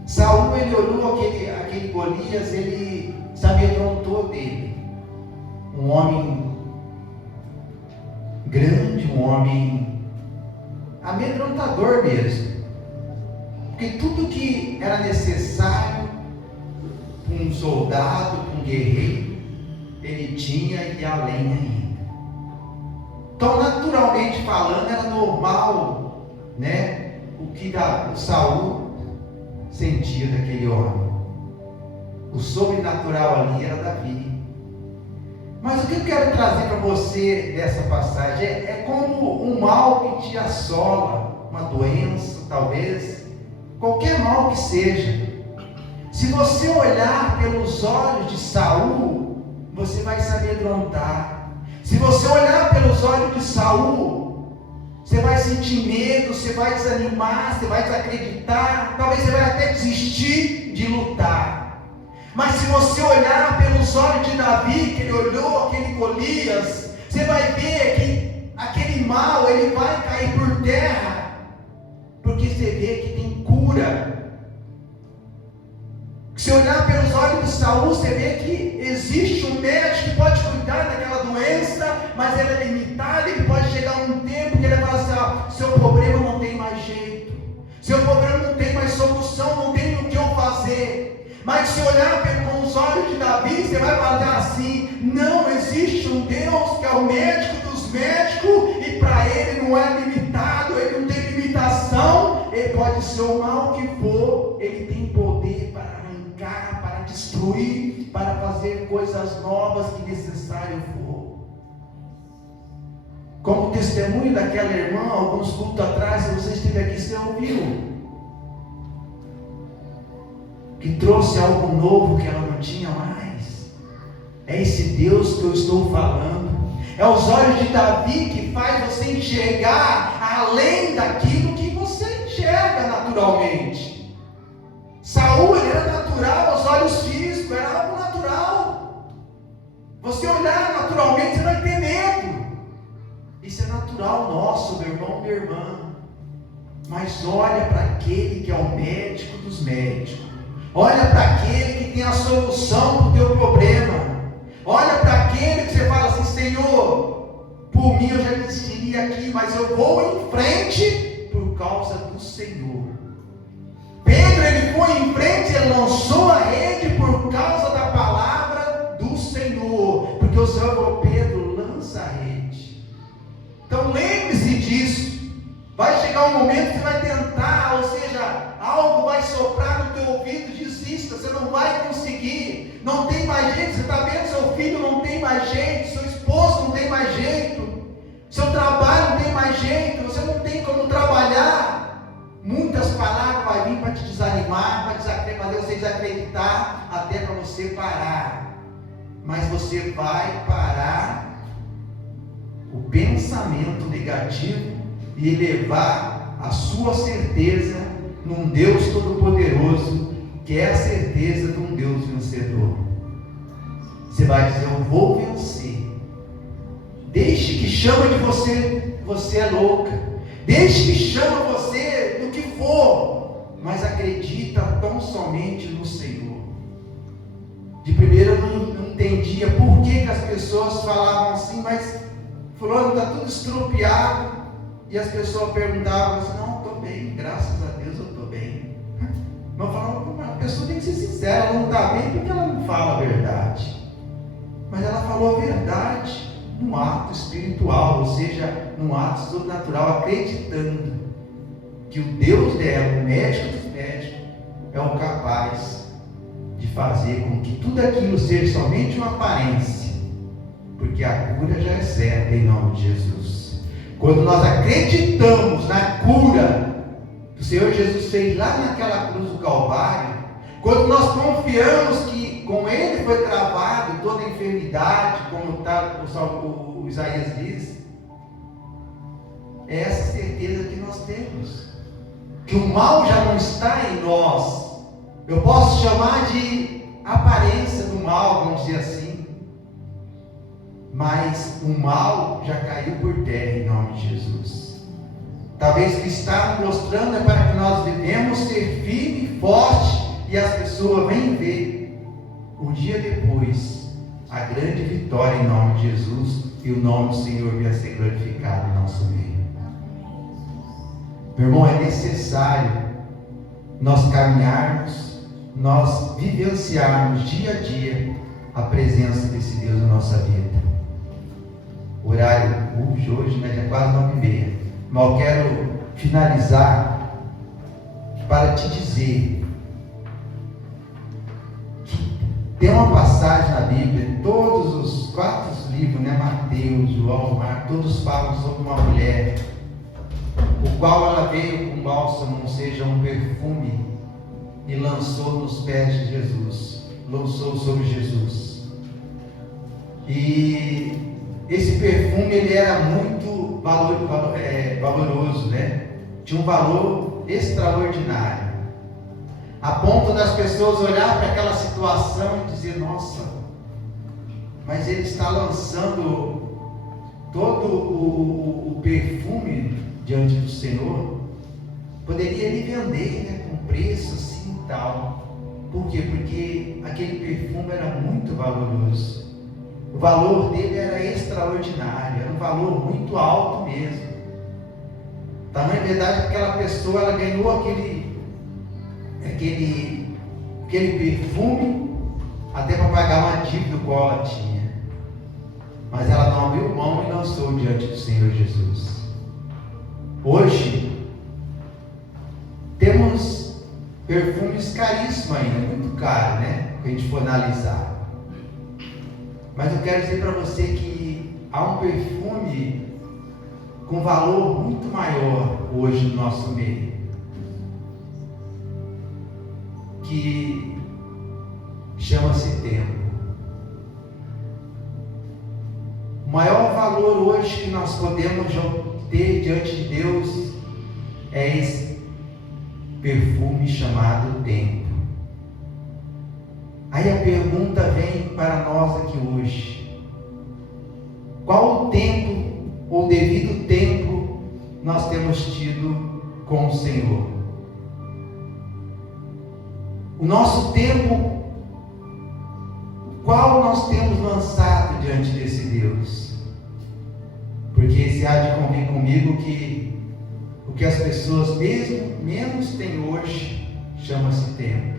Saul, ele olhou aquele Golias, ele se amedrontou dele. Um homem grande, um homem amedrontador mesmo. Porque tudo que era necessário para um soldado, para um guerreiro, ele tinha e além ainda. Então, naturalmente falando, era normal, né, o que Saul sentia daquele homem. O sobrenatural ali era Davi. Mas o que eu quero trazer para você dessa passagem é como um mal que te assola, uma doença, talvez, qualquer mal que seja. Se você olhar pelos olhos de Saul, você vai se amedrontar. Se você olhar pelos olhos de Saul, você vai sentir medo, você vai desanimar, você vai desacreditar, talvez você vai até desistir de lutar. Mas se você olhar pelos olhos de Davi, que ele olhou aquele Golias, você vai ver que aquele mal, ele vai cair por terra, porque você vê que tem cura. Se olhar pelos olhos de Saul, você vê que existe um médico que pode cuidar daquela doença, mas ela é limitada. Ele pode chegar um tempo que ele vai falar assim: seu problema não tem mais jeito, seu problema não tem mais solução, não tem o que eu fazer. Mas se olhar com os olhos de Davi, você vai falar assim: não, existe um Deus que é o médico dos médicos, e para ele não é limitado, ele não tem limitação. Ele pode ser o mal que for, ele tem poder para arrancar, para destruir, para fazer coisas novas que necessário for. Como testemunho daquela irmã, alguns cultos atrás, se você esteve aqui, você ouviu que trouxe algo novo que ela não tinha mais. É esse Deus que eu estou falando. É os olhos de Davi que faz você enxergar além daquilo que você enxerga naturalmente. Saul, ele era natural aos olhos físicos, era algo natural. Você olhar naturalmente, você vai ter medo. Isso é natural nosso, meu irmão, minha irmã. Mas olha para aquele que é o médico dos médicos. Olha para aquele que tem a solução para o teu problema. Olha para aquele que você fala assim: Senhor, por mim eu já desistiria aqui, mas eu vou em frente por causa do Senhor. Pedro, ele foi em frente, ele lançou a rede por causa da palavra do Senhor. Porque o Senhor falou: Pedro, lança a rede. Então lembre-se disso. Vai chegar um momento que você vai tentar, ou seja, algo vai soprar no teu ouvido, desista, você não vai conseguir, não tem mais jeito. Você está vendo seu filho, não tem mais jeito, seu esposo não tem mais jeito, seu trabalho não tem mais jeito, você não tem como trabalhar. Muitas palavras vão vir para te desanimar, para fazer você desacreditar, até para você parar. Mas você vai parar o pensamento negativo e elevar a sua certeza num Deus Todo-Poderoso, que é a certeza de um Deus vencedor. Você vai dizer: eu vou vencer. Deixe que chama de você é louca. Deixe que chama você do que for, mas acredita tão somente no Senhor. De primeira eu não entendia por que as pessoas falavam assim: mas fulano está tudo estropiado. E as pessoas perguntavam assim: não, estou bem, graças a Deus eu estou bem. Mas a pessoa tem que ser sincera, ela não está bem porque ela não fala a verdade. Mas ela falou a verdade num ato espiritual, ou seja, num ato sobrenatural, acreditando que o Deus dela, o médico dos médicos, é o capaz de fazer com que tudo aquilo seja somente uma aparência, porque a cura já é certa em nome de Jesus. Quando nós acreditamos na cura que o Senhor Jesus fez lá naquela cruz do Calvário, quando nós confiamos que com Ele foi travado toda a enfermidade, como o Isaías diz, é essa certeza que nós temos, que o mal já não está em nós. Eu posso chamar de aparência do mal, vamos dizer assim, mas o mal já caiu por terra em nome de Jesus. Talvez o que está mostrando é para que nós devemos ser firme e forte, e as pessoas vêm ver um dia depois a grande vitória em nome de Jesus, e o nome do Senhor venha ser glorificado em nosso meio. Meu irmão, é necessário nós caminharmos, nós vivenciarmos dia a dia a presença desse Deus na nossa vida. O horário hoje, né, já é quase 9h30, mas eu quero finalizar para te dizer que tem uma passagem na Bíblia, todos os 4 livros, né, Mateus, João, Marcos, todos falam sobre uma mulher, o qual ela veio com bálsamo, ou seja, um perfume, e lançou nos pés de Jesus, lançou sobre Jesus. E esse perfume, ele era muito valoroso, né? Tinha um valor extraordinário, a ponto das pessoas olhar para aquela situação e dizer: nossa, mas ele está lançando todo o perfume diante do Senhor. Poderia ele vender, né, com preço assim e tal. Por quê? Porque aquele perfume era muito valoroso. O valor dele era extraordinário, era um valor muito alto mesmo. Tamanha verdade que aquela pessoa, ela ganhou aquele perfume até para pagar uma dívida qual ela tinha. Mas ela não abriu mão e lançou diante do Senhor Jesus. Hoje temos perfumes caríssimos ainda, muito caro, né? Se a gente for analisar. Mas eu quero dizer para você que há um perfume com valor muito maior hoje no nosso meio, que chama-se tempo. O maior valor hoje que nós podemos ter diante de Deus é esse perfume chamado tempo. Aí a pergunta vem para nós aqui hoje: qual o tempo ou devido tempo nós temos tido com o Senhor? O nosso tempo, qual nós temos lançado diante desse Deus? Porque se há de convir comigo que o que as pessoas menos têm hoje chama-se tempo.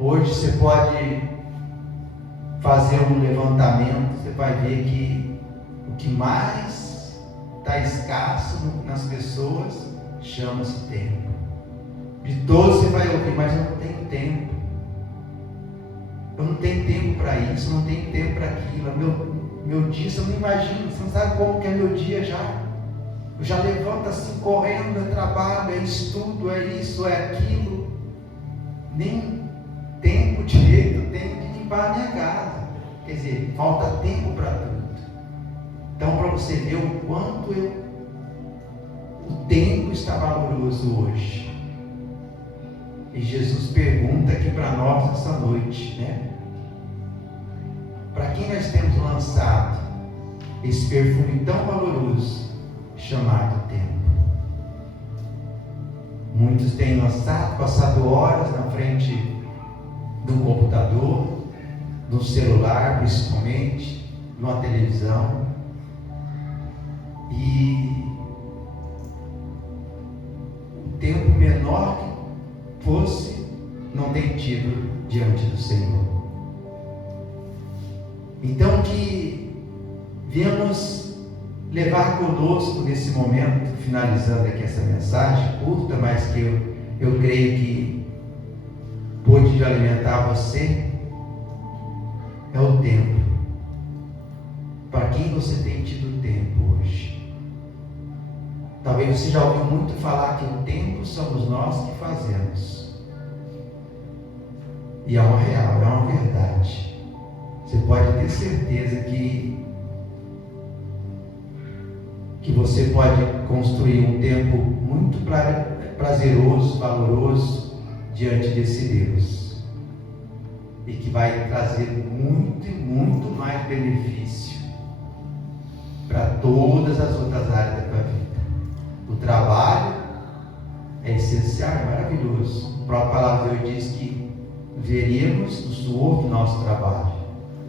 Hoje você pode fazer um levantamento, você vai ver que o que mais está escasso nas pessoas chama-se tempo. De todos você vai ouvir: mas eu não tenho tempo. Eu não tenho tempo para isso, eu não tenho tempo para aquilo. Meu dia, você não imagina, você não sabe como que é meu dia já. Eu já levanto assim correndo, é trabalho, é estudo, é isso, é aquilo. Nem tempo direito eu tenho de limpar a minha casa. Quer dizer, falta tempo para tudo. Então, para você ver o quanto o tempo está valoroso hoje. E Jesus pergunta aqui para nós essa noite, né? Para quem nós temos lançado esse perfume tão valoroso chamado tempo? Muitos têm lançado, passado horas na frente do computador, do celular principalmente, numa televisão, e o tempo menor fosse, não tem tido diante do Senhor. Então que viemos levar conosco nesse momento, finalizando aqui essa mensagem curta, mas que eu creio que pôde alimentar você, é o tempo. Para quem você tem tido tempo hoje? Talvez você já ouviu muito falar que o tempo somos nós que fazemos. E é uma real, é uma verdade. Você pode ter certeza que você pode construir um tempo muito prazeroso, valoroso diante desse Deus. E que vai trazer muito e muito mais benefício para todas as outras áreas da tua vida. O trabalho é essencial, é maravilhoso. A própria palavra de Deus diz que veremos no suor do nosso trabalho.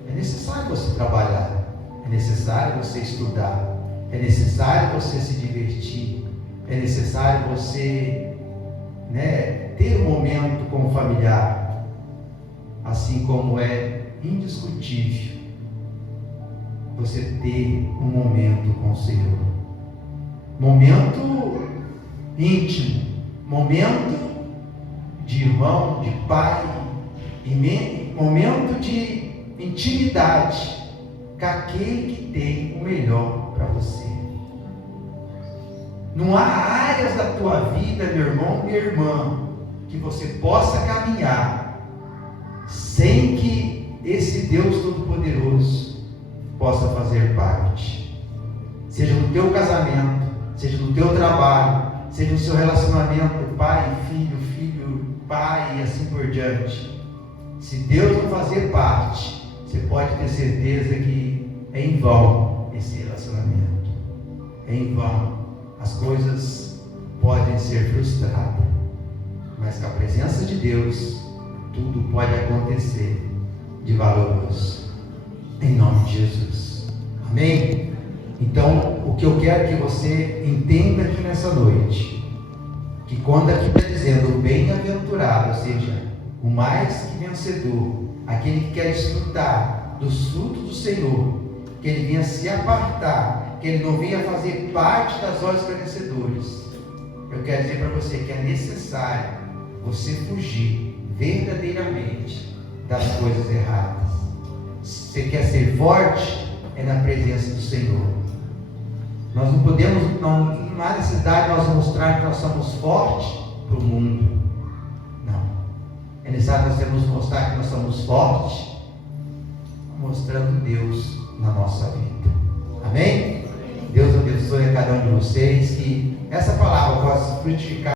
É necessário você trabalhar, é necessário você estudar, é necessário você se divertir, é necessário você ter um momento com o familiar, assim como é indiscutível você ter um momento com o Senhor, momento íntimo, momento de irmão, de pai, momento de intimidade com aquele que tem o melhor para você. Não há áreas da tua vida, meu irmão, minha irmã, que você possa caminhar sem que esse Deus Todo-Poderoso possa fazer parte. Seja no teu casamento, seja no teu trabalho, seja no seu relacionamento pai, filho, pai e assim por diante. Se Deus não fazer parte, você pode ter certeza que é em vão esse relacionamento. É em vão. As coisas podem ser frustradas, mas com a presença de Deus, tudo pode acontecer de valoroso. Em nome de Jesus. Amém? Então, o que eu quero que você entenda aqui nessa noite, que quando aqui está dizendo bem-aventurado, ou seja, o mais que vencedor, aquele que quer desfrutar dos frutos do Senhor, que ele venha se apartar, que ele não venha fazer parte das olhos esclarecedores. Eu quero dizer para você que é necessário você fugir verdadeiramente das coisas erradas. Se você quer ser forte, é na presença do Senhor. Nós não podemos, não há necessidade de nós mostrar que nós somos fortes para o mundo. Não. É necessário nós termos mostrar que nós somos fortes, mostrando Deus na nossa vida. Amém? Deus abençoe a cada um de vocês, que essa palavra possa frutificar